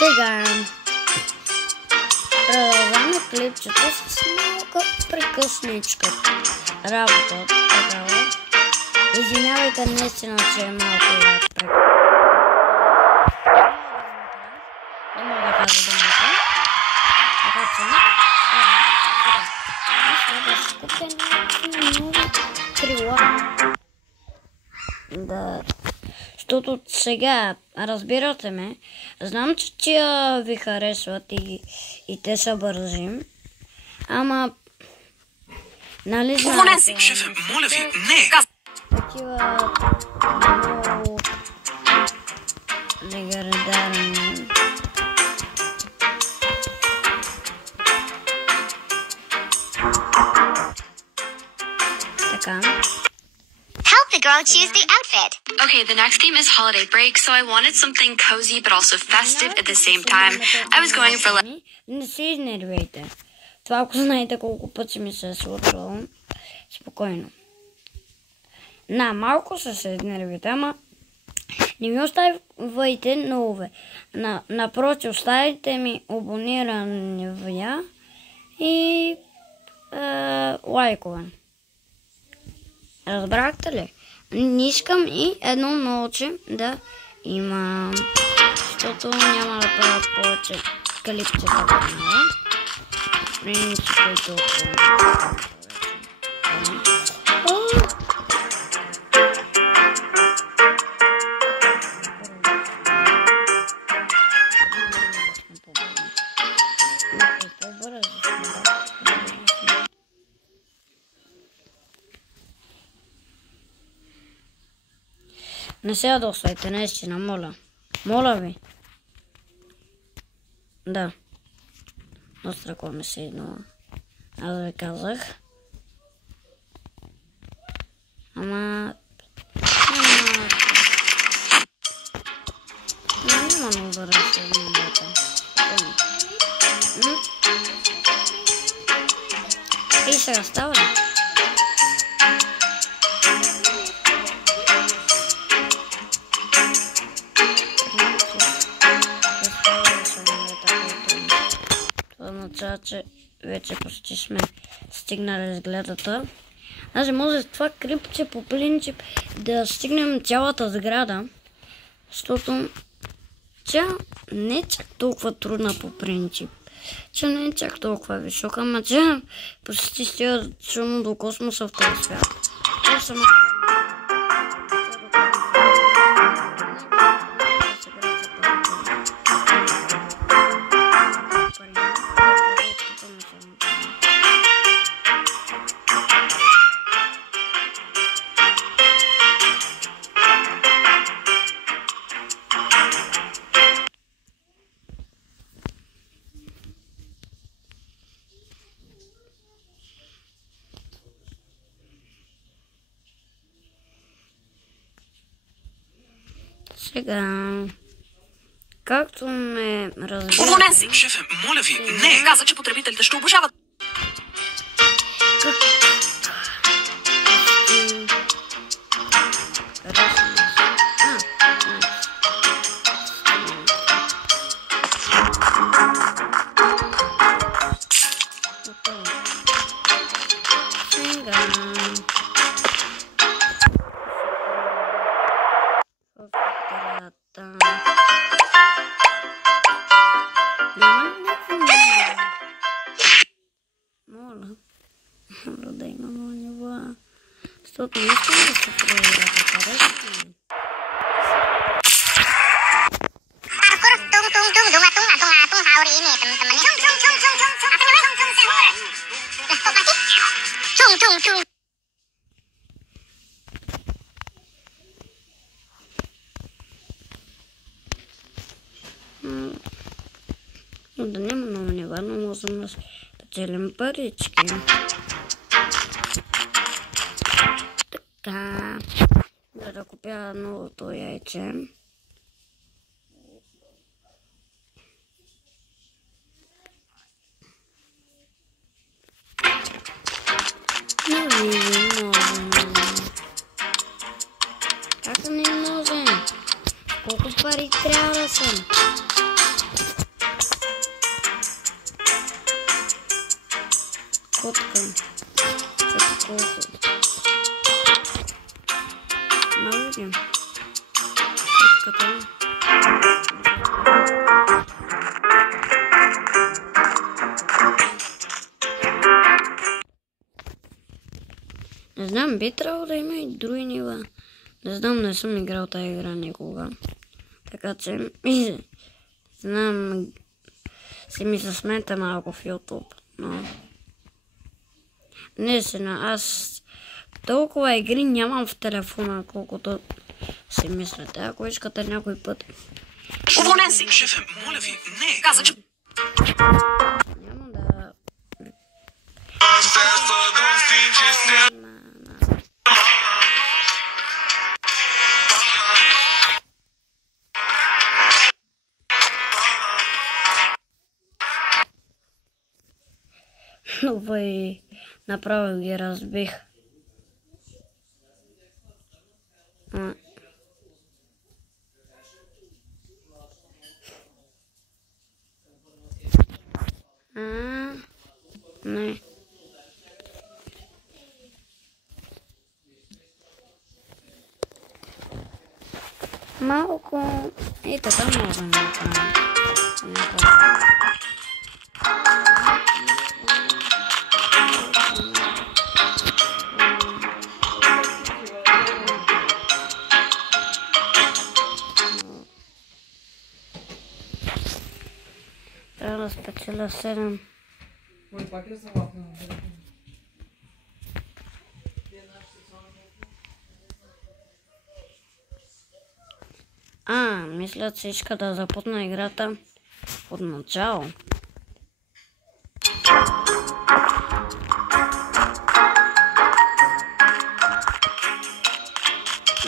Сега продължаваме клипчето с малка прекъсничка работа. Извинявайте наистина, че е малко прекъсничка. Не мога да кажа думата. Така че да си купя много крила. Да. Защото сега, разбирате ме, знам, че тия ви харесват и те са бързи, ама нали знаете, шефе, моля ви, не! Такива много легендарни. Така. Help the girl choose the outfit. Okay, the next theme is holiday break, so I wanted something cozy but also festive at the same time. I was going for like... Не се изнервяйте. Това ако знаете колко пъти ми се е случвало, спокойно. Малко се изнервите, ама не ми оставяйте нове. Напротив, оставите ми абонирания и лайкове. Разбрахте ли? Не искам и едно ночи да имам, защото няма да правя повече клипчета. Принцип е толкова. Не се ядосвайте, наистина, моля. Моля ви. Да. Доста ръкова ми се иднала. Аз ви казах. Ама... Няма много да се иднала. И сега става ли? Че вече почти сме стигнали с гледата. Даже може това клипче по принцип да стигнем цялата сграда, защото тя не е чак толкова трудна по принцип. Тя не е чак толкова висока, ама тя почти стига силно до космоса в този свят. Това само... Сега, както ме разбирате... Шефе, моля ви, не! Каза, че потребителите ще обожават. Моля да има нива. Защото не искам да се проверя да харесвам. Да няма много нива, но можем да спечелим парички. Така, да купя новото яйче. Как не може? Колко пари трябва да съм? Котка. Чакай колко. Наводим. Котката. Не знам, би трябвало да има и други нива. Не знам, не съм играл тази игра никога. Така че, знам, си ми се смета малко в YouTube, но... Наистина, аз толкова игри нямам в телефона, колкото си мислите. Ако искате някой път... Уволнен си! Шефе, моля ви, не! Каза, че... Няма да... Нови направо ги разбих. Не. Малко и така можем да направим. Трябва да спечеля 7. Мисля, че иска да започна играта от начало.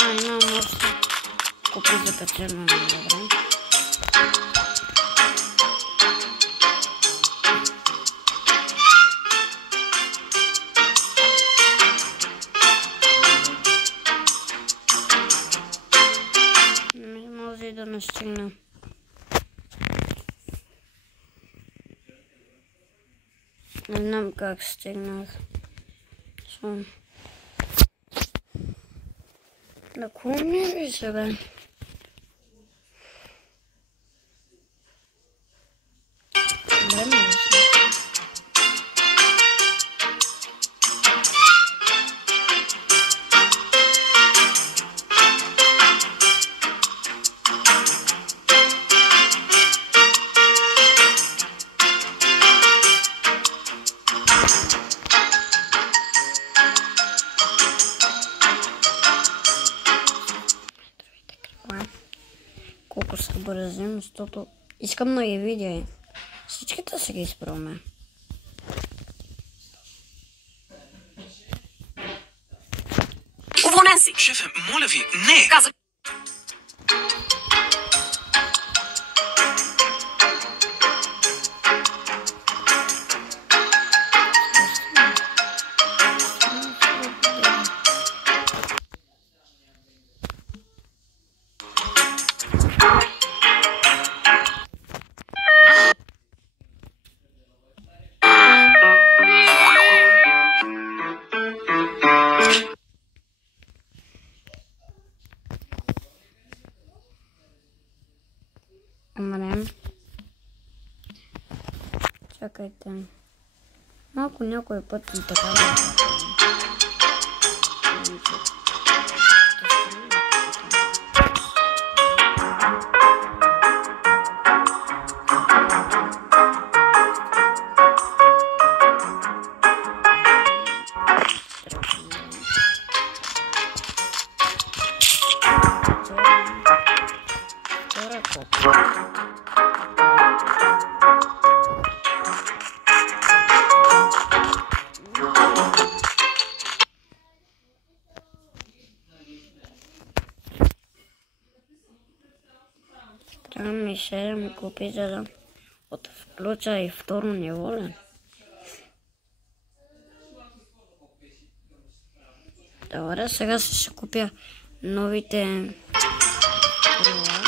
Имам още купи за печелено, добре. Може да не стигна. Не знам как стигнах. Да помня ли сега? Време ли си? Колко се бързим, защото искам да ги видя. Всичките са ги изправяме. Уволнен си! Шефе, моля ви, не! Каза... Чакайте. Малко някой път и така да... Трябва ми 7 купи, за да отключа и второ ниво. Добре, сега ще купя новите крила.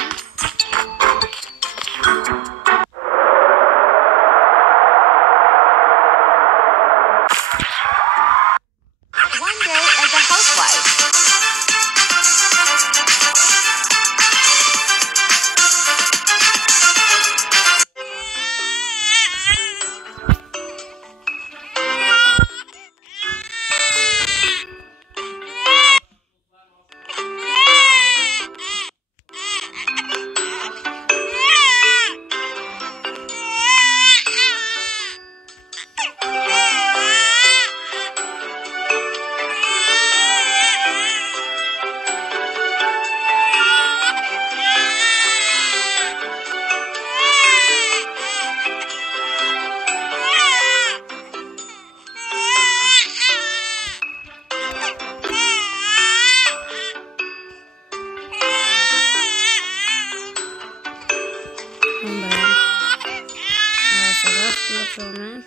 започваме.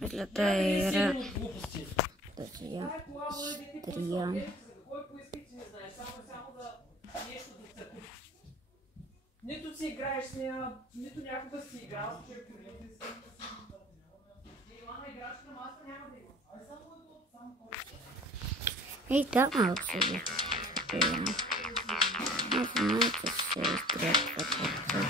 Мисля, тая игра да си я изтрия. Нито си играеш с нея, нито някога си играл с човек. Ей, да, малко се бе. Не знае, че се изтрия това.